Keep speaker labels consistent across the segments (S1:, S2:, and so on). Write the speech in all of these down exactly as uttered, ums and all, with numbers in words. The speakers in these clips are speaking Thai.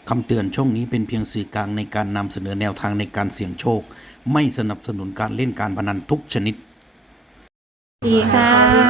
S1: คำเตือนช่องนี้เป็นเพียงสื่อกลางในการนำเสนอแนวทางในการเสี่ยงโชคไม่สนับสนุนการเล่นการพนันทุกชนิด
S2: ดีค่ะ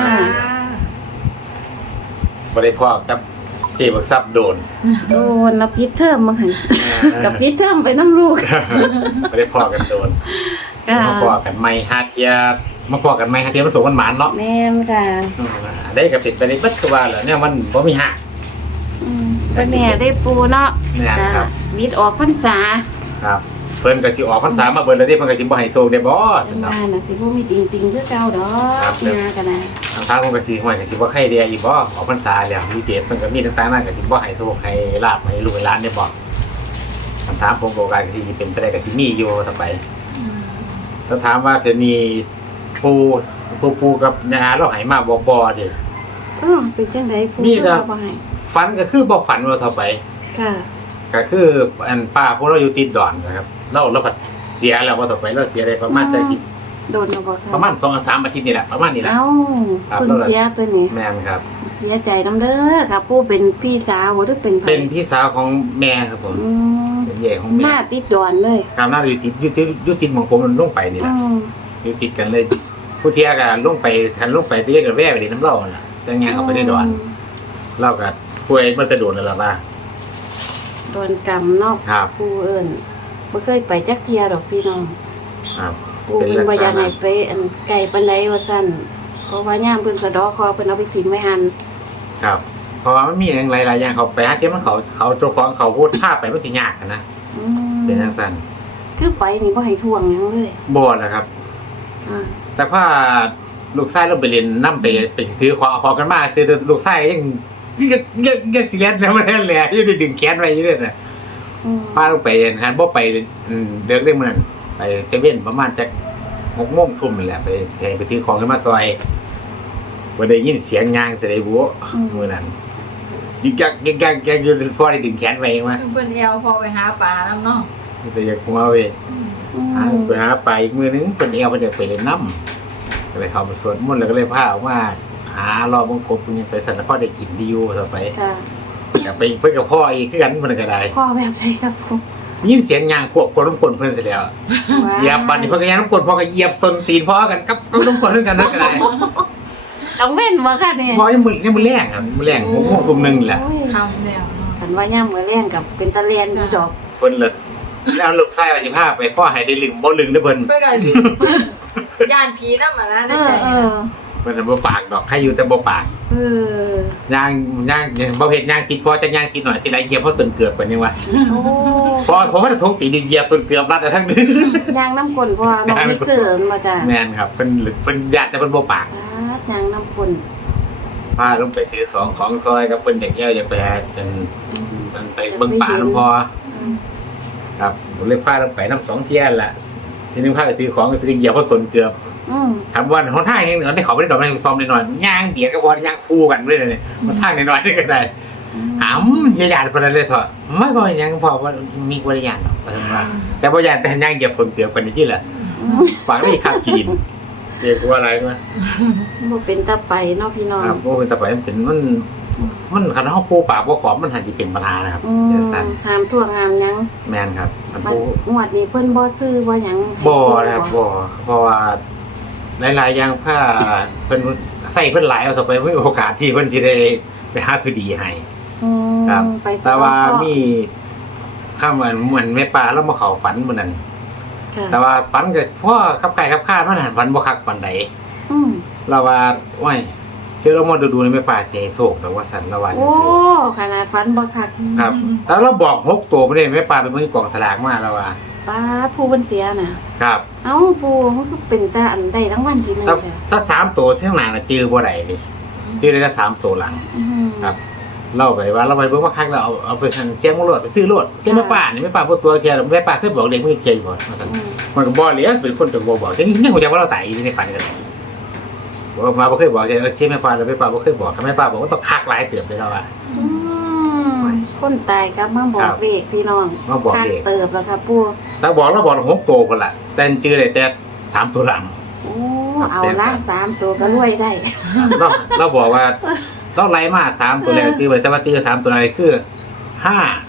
S3: บริพอกับเจ็บซับโดน
S2: โดนเราพิดเทอมมาหันกับพิดเทอมไปน้ำลูก
S3: บริพอกันโดนมาพอกันไม่ฮาเทียมาพอกันไม่ฮาเทียมันสูงมันหมานเนาะ
S2: แม่นค่ะ
S3: ได้กับติดไปในบัดคือว่าเหรอเนี่ยมันบ่มีหัก
S2: เป็นแม่ได้ปูเนาะจ้ะวิดออกพรรษา
S3: ครับเพิ่นก็สิออกพรรษามาเบิ่นแล้วเด้เพิ่นก็สิบ่ให้โชคได้บ่
S2: ซั่นเนาะน่ะสิบ่มีติ่งๆคือเก่าดอกงากันน่ะ
S3: ทางทางเพิ่นก็สิห้วยก็สิบ่ใครเดียอีกบ่ออกพรรษาแล้วมีเดชเพิ่นก็มีต่างๆนั่นก็สิบ่ให้โชคให้ลาภให้ลูกให้หลานได้บ่คำถามผมก็การที่สิเป็นไปได้ก็สิมีอยู่ต่อไปถ้าถามว่าจะมีปูปูปูกับยาเราให้มาบ่บ่เด้
S2: เออเป็นจังได๋ปูบ่ให้
S3: ฝันก็คือบ่ฝันว่าต่อไป
S2: ค่ะ
S3: ก็คืออันป้าพวกเราอยู่ติดดอนนะครับเราเราผัดเสียแล้วว่าต่อไปเราเสียได้ประมาณจะกี่
S2: โดนบ่ค่ะ
S3: ประมาณสองถึงสามอาทิตย์นี่แหละประมาณนี้แหละ
S2: เอ้าคุณเสียตัวนี้
S3: แม่นครับ
S2: เสียใจนำเด้อค่ะปู่เป็นพี่สาวบ่หรือเป็นไผ
S3: เป็นพี่สาวของแม่ครับผม
S2: อืม
S3: เป็นใหญ่ของแม่
S2: มาติดดอนเลย
S3: ครับน่าอยู่ติดอยู่ติดอยู่ติดหม่องผมมันลงไปนี่แหละอยู่ติดกันเลยผู้เที่ยก็ลงไปทันลงไปเรียกกันแว่ไปน้ำเล่าน่ะจังแงเอาไปได้ดอนเล่าก็ป่วยมันจะโดนแล้วล่ะว่า
S2: โดนกรรมเนาะปู่เอิ้นบ่เคยไปจักเที่ยดอกพี่น้อง
S3: ครับ
S2: ปู่เพิ่นบ่อยากให้ไปอันไกลปานใดว่าซั่นเพราะว่ายามเพิ่นสะดอคอเพิ่นเอาไปทิ้งไว้หั่น
S3: ครับเพราะว่ามันมีหลายๆอย่างเขาไปหาเที่ยมันเขาเขาเจ้าของเขาพูดท่าไปมันสิยากกันนะ
S2: อืม
S3: เป็นจังซั่น
S2: คือไปนี่บ่ให้ทวงหยังเลย
S3: บ่ล่ะครับ
S2: อ่า
S3: แต่พาลูกชายเราไปเรียนนำไปไปซื้อของเอาของกันมาซื้อลูกชายยังยังยังยังสิเลียนแล้วมันแหละยังได้ดึงแขนไว้อยู่เลยน่ะพาลงไปหันบ่ไปเดินเรื่องมันไปเซเว่นประมาณจัก หกโมงทุ่มนี่แหละไปแทนไปซื้อของกันมาซอยบ่ได้ยินเสียงยางเสยได้บัวมื้อนั้นยิกยักยิกยักยักอยู่พอได้ดึงแขนไว้มา
S4: เพิ่นเอวพอไปหาปลาแล้วเนาะ
S3: แต่อยากมาเว้ยหาไปหาปลาอีกมื้อนึงเพิ่นเอวเพิ่นอยากไปเล่นน้ำก็เลยเข้ามาสวดมนต์แล้วก็เลยพาออกมาหารอบวงกบเพิ่นไปสั่นพ่อได้กินดีอยู่ต่อไป
S2: ค่ะ
S3: ก็ไปเพิ่นกับพ่ออีกคือกันเพิ่นก็ได้
S2: พ่อแบบใดครับผม
S3: ยินเสียงยางควบคนน้ำกลเพิ่นเสร็จแล้วเหยียบบัดนี้เพิ่นก็ยางน้ำกลพ่อก็เหยียบส้นตีนพ่อกันกับกับน้ำกลด้วยกันนั่นก็ได้
S2: ต้องเว้นบ่ค่ะนี่
S3: พ่อยังมื้อยังมื้อแรงครับมื้อแรงหกโมงทุ่มนึงแหละ
S4: ค่ำแล้วเนาะ
S2: คันว่ายามมื้อแรงกับเป็นตะเลียนอยู่ดอก
S3: เพิ่นเลิศแล้วลูกชายว่าสิพาไปพ่อให้ได้ลึงบ่ลึงเด้อเพิ่น
S4: เพิ่นก็สิย่านผีนำมานะในใจ
S2: เออ
S3: เพิ่นบ่ปากดอกใครอยู่แต่บ่ปาก
S2: เอ
S3: อย่างย่างบ่เฮ็ดย่างติดพอจะย่างติดหน่อยทีไรเหยียบพอส้นเกือบเพิ่นยังว่าโอ้พอผมว่าจะทงตีนเหยียบส้นเกือบรัดทั้งนี้
S2: ย่างน้ำกลพ่อน้องมีเกินมาจ้ะ
S3: แม่นครับเพิ่นเพิ่นญาติแต่เพิ่นบ่ปาก
S2: ย่างน้ำกล
S3: พาลงไปซื้อสองของซอยกับเพิ่นอยากแย่อยากไปเป็นมันไปเบิ่งป่าน้ำพอครับผมเลยพาลงไปน้ำสองเที่ยล่ะทีนึงพาไปซื้อของก็ซื้อเหยียบพอส้นเกือบทำวันหนทางยังเหนือได้ขอไม่ได้ดอกไม้ซ้อมหน่อยย่างเบียดกับบอลย่างคู่กันด้วยเลยมันทางหน่อยๆนี่ก็ได้อ้ำยาดคนนั้นเลยเถอะไม่พอยังพอว่ามีบริยานหรอกแต่บริยานแต่ย่างเหยียบส้นเกือบกันนี่แหละฝากไม่ข้าวกินเรียกว่าอะไรมั้ย
S2: มันเป็นตะไปเนาะพี่น้อง
S3: ครับมันเป็นตะไปมันเป็นมันมันคันเขาปูปากว่าขอมมันหันจะเป็นปัญหานะครับ
S2: ถามทั่วงามยัง
S3: แมนครับ
S2: งวดนี้เพิ่นบ่ซื้อบ่หยัง
S3: บ่นะครับบ่เพราะว่าหลายๆอย่างผ้าเพิ่นใส่เพิ่นหลายเอาต่อไปมีโอกาสที่เพิ่นสิได้ไปหาตัวดีให้ครับแต่ว่ามีข้ามเหมือนเหมือนแม่ปลาแล้วมาเข้าฝันมื้อนั้นแต่ว่าฝันก็พ่อขับไก่ขับข้ามันหันฝันบ่คักปานใดอือเราว่าโอ้ยเชื่อเรามาดูๆในแม่ปลาเสียโศกแต่ว่าสันละวัน
S2: โอ้ขนาดฝันบ่คัก
S3: ครับแล้วเราบอกหกตัวบ่ได้แม่ปลาไปเบิ่งกล่องสลากมาแล้วว่า
S2: ป้าผู้เพิ่นเสียน่ะ
S3: ครับ
S2: เอ้าผู้มันคือเป็นตาอันใดรางวัลที่หนึ่ง
S3: ค่ะถ้าสามตัวข้างหลังน่ะจื้อบ่ได้ดิจื้อได้แต่สามตัวหลังครับเล่าไปว่าเราไปเบิ่งว่าคักแล้วเอาเอาไปสั่นเสียงรถไปซื้อรถเสียแม่ปลานี่แม่ปลาบ่ตัวแค่แม่ปลาเคยบอกเลขมื้อเที่ยบ่ว่าซั่นมันก็บ่เลยเป็นคนจะบ่บอกจังยังฮู้จักว่าเราตายอยู่ในฝันกันบ่มาบ่เคยบอกเออเสียแม่ปลาแล้วแม่ปลาบ่เคยบอกแม่ปลาบอกว่าต้องคักหลายเติบเลยแล้วอ่ะ
S2: คนตายครับมาบอกเลขพี่น้องคักเติบแล้วครับปู่
S3: ถ้าบอกเราบอกหกตัวพุ่นล่ะแต่จื้อได้แต่สามตัวหลัง
S2: โอ้เอาละสามตัวก็รวยได้
S3: เราเราบอกว่าต้องไล่มาสามตัวแล้วจื้อไว้แต่ว่าจื้อสามตัวอะไรคือห้า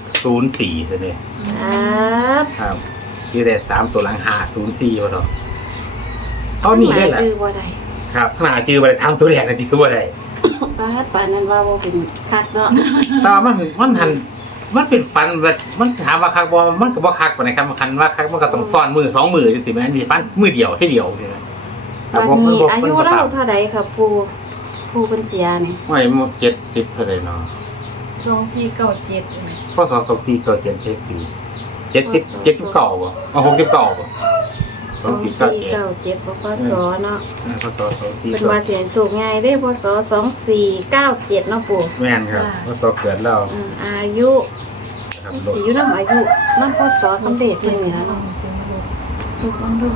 S3: ศูนย์สี่ซะเลย
S2: ครับ
S3: ครับชื่อได้สามตัวหลังห้าศูนย์สี่ว่าเนาะเท่านี้ได้แหละ
S2: จื้อบ่ได้
S3: ครับขนาดจื้อบ่ได้สามตัวแรกนะจื้อบ่ได้
S2: ปาดปานนั้นว่าบ่เป็นคักเนาะ
S3: แต่ว่ามันมันทันมันเป็นฟันแบบมันถามว่าคักบ่มันก็บ่คักปานใดครับมันคันว่าคักมันก็ต้องซ่อนมือสองมือจังซี่แม่นมีฟันมือเดียวแค่เดียวนี่นะครั
S2: วั
S3: บ
S2: น
S3: บ่มัน
S2: นี้
S3: บ่
S2: อา
S3: มัน
S2: ยุ
S3: บ่ท
S2: เรา
S3: ราบ
S2: เท่าใดครับผู้ผู้เพิ่นเสียนี่
S3: ไม่หมดเจ็ดสิบเท่าใดเนาะ
S4: ช่องที่เก้าเจ็ดไหม
S3: พศสองสี่เก้าเจ็ดสิบปีเจ็ดสิบเจ็ดสิบเก้าบ่อ๋อหกสิบเก้าบ่สองสี่เก้าเจ็ด
S2: เก้าเจ็ดพศเนาะ
S3: พศสองสี่
S2: เป็น
S3: เก้า
S2: ว่าเสียสูงง่ายเด้พศสองสี่เก้าเจ็ดเนาะปู่
S3: แม่นครับพศเกิดแล้ว
S2: อืมอายุ
S3: ครับ
S2: สิอยู่นำอายุนำพศคำเด็กเพิ่นนี่ล่ะเนาะลูกลองดู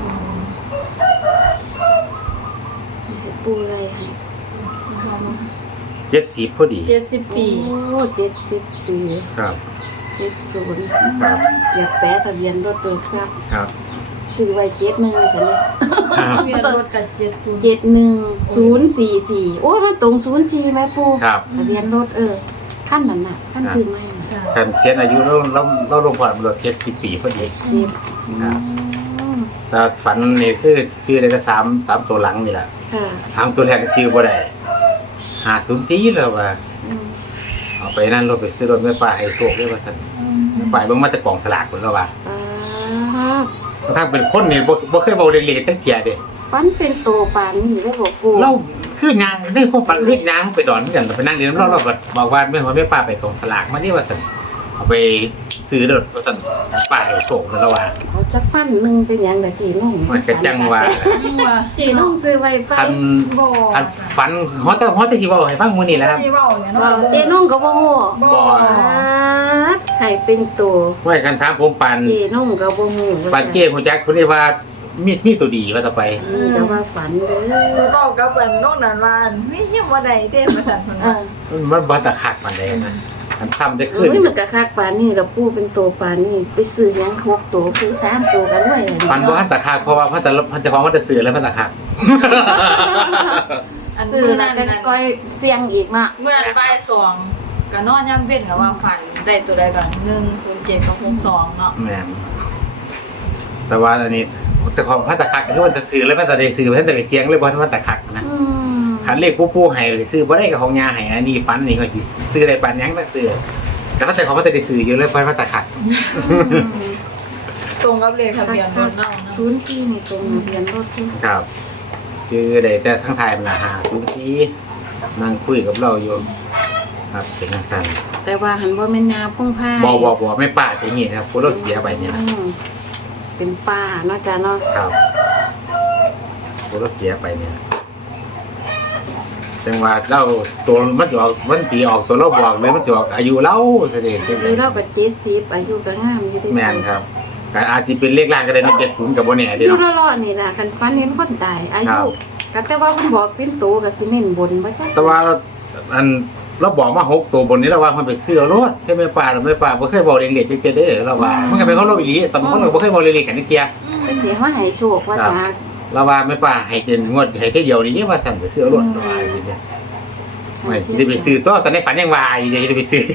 S2: ปู่อะไรให้
S3: เจ็ดสิบพอดี
S4: เจ็ดสิบปี
S2: โอ้เจ็ดสิบปี
S3: ครับ
S2: เจ็ดศูนย์
S3: ครับ
S2: เก็บแปะทะเบียนรถตัวครับ
S3: ครับ
S2: ซื้อไว้เจ็ดหนึ่งใช่ไหม
S3: ครับ
S4: เวียนรถกับเจ็ดศูนย์
S2: เจ็ดหนึ่งศูนย์สี่สี่โอ้ยมันตรงศูนย์สี่ไหมปู่
S3: ครับ
S2: ทะเบียนรถเออขั้นนั้นน่ะขั้นชื่อไม่น่ะ
S4: ค่ะ
S3: การเสียอายุเราเราเราลงผ่านมาเจ็ดสิบปีพอดี
S2: สิบ
S3: ครับ
S2: อืม
S3: แต่ฝันนี่คือคือได้แต่สามสามตัวหลังนี่แหละ
S2: ค่ะ
S3: สามตัวแรกก็จื้อบ่ได้หาศูนย์สี่แล้วว่า
S2: อืม
S3: เอาไปนั่นรถไปซื้อรถแม่ป้าให้โชคด้วยว่าซั่นแม่ป้าเบิ่งมาแต่กล่องสลากพุ่นแล้วว่า
S2: อ่า
S3: ถ้าเป็นคนนี่บ่บ่เคยเว้าเล็กๆจังเที่ยเด้
S2: ฟันเป็นโตปานนี่ได้บอกปู่
S3: เราคืองานได้ความฝันคืองานไปดอนเหมือนกันไปนั่งเรียนเราเราก็บอกว่าแม่ว่าแม่ป้าไปกล่องสลากมานี่ว่าซั่นเอาไปซื้อรถว่าซั่นป้าให้โชคแล้วว่า
S2: เขาจักพันหนึ่งเป็นหยังแต่จีนุ่ง
S3: มันก็จังว่า
S4: ว่า
S2: จีนุ่งซื้อไว้ไป
S3: คัน
S4: บ่
S3: อันฝันฮอดแต่ฮอดแต่สิเว้าให้ฟังมื้อนี้แหละครับ
S4: ที่เว้าเนี่ย
S2: ว่า
S4: เนาะ
S2: เจนุ่งก็บ่ฮู้
S4: บ่
S3: บ่
S2: อ่าใครเป็นตัว
S3: ว่าคันถามผมปาน
S2: เจนุ่งก็บ่ฮู้
S3: ปานเจ้ฮู้จักเพิ่นได้ว่ามีมีตัวดีว่าต่อไป
S2: นี่ก็ว่าฝันเด้
S4: เพิ่น
S2: อ
S4: บอกกับเพิ่นนอกนั้นว่ามีเฮียบ่ได้เด้มาสั่นเพิ่น
S2: เอ
S4: ว่า
S2: อ
S3: มันบ่ตะคักปานใดนะมันซ้ำจะ
S2: เอ
S3: ขึ้น
S2: อมันก็คักปานนี่แล้วปู่เป็นตัวปานนี่ไปซื้อหยังหกตัวซื้อสามตัวกันด้วยเลย
S3: มันบ่ทันตะคักเพราะว่าพันตะพันจะของมันจะซื้อแล้วพันตะคัก
S4: อัน
S2: ซื้อ
S4: มื้อ
S2: แล้
S4: นั้
S2: วน ก็ก้อยเสี่ยงอีกเนาะ
S4: เมื่อนั้นบ่ายสองก็นอนยามเว้นก็ว่าฝันได้ตัวใดก่อนหนึ่งศูนย์เจ็ดกับหกสองเนาะ
S3: แม่นแต่ว่าอันนี้แต่ของพันตะคักคือมันจะซื้อแล้วมันจะได้ซื้อมันจะไปเสียงเลยบ่ทันมันตะคักนะ
S2: อืม
S3: คันเลขปู่ๆให้ไปซื้อบ่ได้กับของยาให้อันนี้ฝันนี่ก็สิซื้อได้ปานหยังตักซื้อแต่เขาแต่ของมันจะได้ซื้ออยู่เลยเพราะมันตะคัก
S4: ตรงกับเลขทะเบียนรถเราเนาะ
S2: ศูนย์สี่นี่ตรงทะเบียนรถที่
S3: ครับคือได้แต่ทั้งทายมันน่ะหาศูนย์สี่นั่งคุยกับเราอยู่ครับเป็นจังซั่น
S2: แต่ว่าหันบ่แม่นยาพุ่งผ้า
S3: บอกบอกบอกไม่ป้าจะเห็นครับผู้รถเสียไปเนี่ยนะ
S2: อืมเป็นป้าเนาะจ้ะเนาะ
S3: ครับผู้รถเสียไปเนี่ยจังว่าเราตัวมันสิออกมันสิออกตัวเราบอกเลยมันสิออกอายุเราเสด็จจัง
S2: ห
S3: เล
S2: รื
S3: ย
S2: อเราก็เจ็ดสิบอายุก็งามอยู่เด้
S3: แม่นครับก็อาจสิเป็นเลขล่างก็ได้นะเจ็ดศูนย์กับโบแน่
S2: อ
S3: เด้
S2: ยู่
S3: เนาะ
S2: รอๆนี่ล่ะคันฝันเห็นคนตายอา
S3: ครั
S2: ยุ
S3: บ
S2: ก็แต่ว่าเพิ่นบอกเป็นโตก็สิเน้นบนบ่จ้ะ
S3: แต่ว่าอันเราบอกมาหกตัวบนนี้เราว่ามันไปเสื้อรถใช่ไหมป้าหรือไม่ป้าบ่เคยบอกเล็กๆจังๆเด้อเราว่ามันก็เป็นของเราอีหลีตอนนั้นเราบ่เคยบอกเล็กๆกันนิดเดียว
S2: เพิ่นสิมาให้โชคว่าจ้า
S3: เราว่าไม่ป้าให้เต็นงวดให้เท่าเดียวนี่ว่าสั่นไปเสื้อรถเราว่าสิเนี่ยไม่สิได้ไปซื้อตัวตอนในฝันยังว่าอยู่เดี๋ยวจะไปซื้อ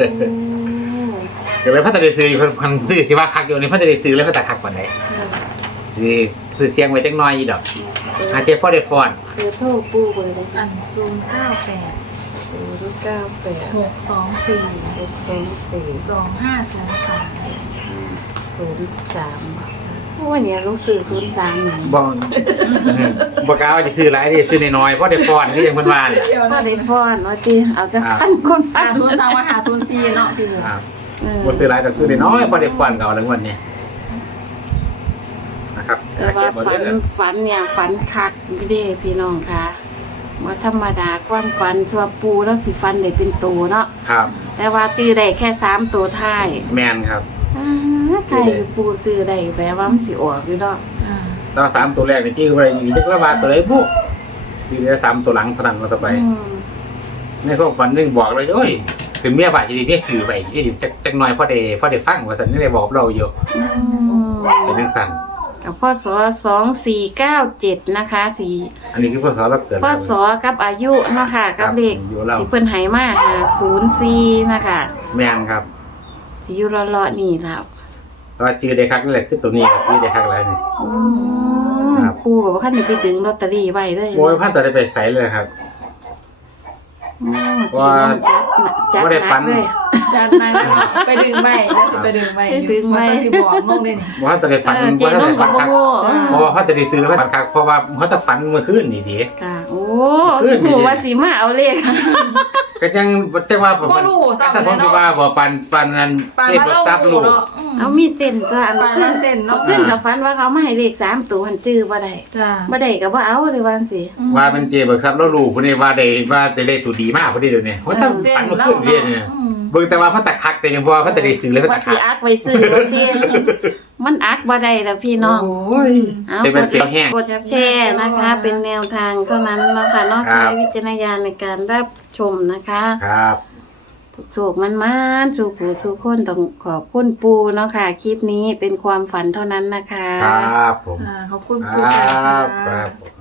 S3: ก็เลยพัฒนาซื้อเพิ่นพันซื้อสิว่าคักอยู่นี่พัฒนาซื้อแล้วพัฒนาคักปานใดซื้อซื้อเสียงไว้จักหน่อยอีดอกอาเทียพอได้ฟ้อน
S2: คือโทรปู่เบอร์ใด
S4: อันศูนย์เก้าแปด
S2: ศูนย์เก้าแปด
S4: หกสองสี่
S2: หกสองสี่
S4: สองห้าศูนย์สาม
S2: ศูนย์สามวันนี้รู้สึกศูนย์สามหนึ่ง
S3: บ่บ่กล้าว่าสิซื้อหลายดิซื้อน้อยๆพอได้ฟ้อนคือจังเพิ่นว่าน่ะ
S2: ก็ได้ฟ้อนว่าติเอาจะขั้นคน
S4: อ่า
S2: พัน
S4: ศูนย์สามมาหาศูนย์สี่เนาะพี่หมู
S3: ครับ
S2: เออ
S3: บ่ซื้อหลายแต่ซื้อน้อยๆพอได้ฟ้อนก็เอาละงวดนี้นะครับ
S2: แต่ว่าฝันฝันเนี่ยฝันคักเด้พี่น้องค่ะว่าธรรมดาความฝันชัวปูแล้วสิฝันได้เป็นตัวเนาะ
S3: ครับ
S2: แต่ว่าตื้อได้แค่สามตัวท้าย
S3: แม่นครับ
S2: อ่าไก่ปูตื้อได้แปลว่ามันสิออกอยู่ดอก
S4: อ่า
S3: แตัวาสามตัวแรกนี่ชื่อว่าอยู่จักละบาทตัวใดบุคือได้สามตัวหลังเท่านั้นว่าต่อไป
S2: อืม
S3: ในความฝันนึงบอกเลยโอ้ยถึงเมียบาดสิได้ซื้อไปที่จักจักหน่อยพอได้พอได้ฟังว่าซั่นนี่ได้บอกเราอยู่
S2: อืม
S3: เป็นจังซั่น
S2: กับพ่อสอสองสี่เก้าเจ็ดนะคะสี่
S3: อันนี้คือพศเราเกิด
S2: พ่อสอกับอายุเนาะค่ะ กับเลข
S3: อายุเรา
S2: ที่เพิ่นให้มาหาศูนย์สี่นะคะ
S3: แม่นครับ
S2: สสิอยู่เลาะๆนี่แล้ว
S3: แต่ว่าจื้อได้คักนี่แหละคือตัวนี้จื้อได้คักหลายนี่
S2: อืม
S3: ครับ
S2: ปู่ก็บ่คันได้ไปดึงลอตเตอรี่ไว้เลย
S3: โอ้ยพันตัวได้ไปใส่เลยครับ
S2: อืม
S3: ว่า
S2: จัด
S3: บ่ได้
S2: ห
S3: ฝั
S2: นั
S3: น
S2: กเลย
S4: จานนายไปดึงใหม่แล้วสิไปดึงใหม่
S2: ไปดึงใหม่
S4: นสิบอกน้องได้นี่
S3: บ่ทันตัวได้ฝัน
S2: เออเจ
S3: บ่ทัน
S2: นุ่
S3: ได้
S2: ม
S3: ฝั
S2: กับ
S3: น
S2: โบ
S3: คัก
S2: โบเออ
S3: เพราะว่าเขาจะได้ซื้อแล้วฝันคักเพราะว่าเขาจะฝันเมื่อคืนนี่ดิ
S2: ค่ะโอ้
S3: ขึ้นดี
S2: ปู่ว่าสิมาเอาเลข
S3: ก็ยังจังว่าผม
S4: บ่รู้ซ้ำ
S3: ถ้าผมสิว่าบ่ปันปันนั้น
S4: ปาน
S3: เทพ
S4: มา
S3: ทรั
S4: เล่า
S3: พย์
S4: รู้
S3: ลูก
S4: เนาะอืม
S2: เอามีดเต้นก็อัน
S4: ปาน
S2: ขึ้
S4: มาน เส้นเนาะ
S2: ขึ้นกับฝันว่าเขามาให้เลขสามตัวหันจื้อบ่ได้
S4: จ้า
S2: บ่ได้ก็บ่เอาเลยว่าจังซี่
S3: ว่าเป็นเจเบิกทรัพย์แล้วลูกพุ่นนี่ว่าได้ว่าได้เลขตัวดีมากพุ่นนี่เดี๋ยวนี้ว่าต้องฝันเมื่อคืนนี่เนี่ย
S4: อืม
S3: เบิ่งแต่ว่าเขาตักคักแต่ยังพอเขาจะได้ซื้อแล้วเขา
S2: ว่า
S3: ตัก
S2: สิ
S3: คัก
S2: อักไว้ซื้อว่าติมันอักบ่ได้แล้วพี่น้อง
S3: โอ้ย
S2: เอา
S3: จะเป็นเสียงแห้ง
S2: กดแชร์นะคะ เป็นแนวทางเท่านั้นเนาะค่ะเนอก
S3: ครับ
S2: ใช้วิจารณญาณในการรับชมนะคะ
S3: ครับ
S2: ถูกๆมันมันๆสู่ผู้สู่คนต้องขอบคุณปูเนาะค่ะ คลิปนี้เป็นความฝันเท่านั้นนะคะ
S3: ครับผม
S4: อ่าขอบคุณ
S3: ค
S4: ครู
S3: รั
S4: ค่ะ
S3: บครับผม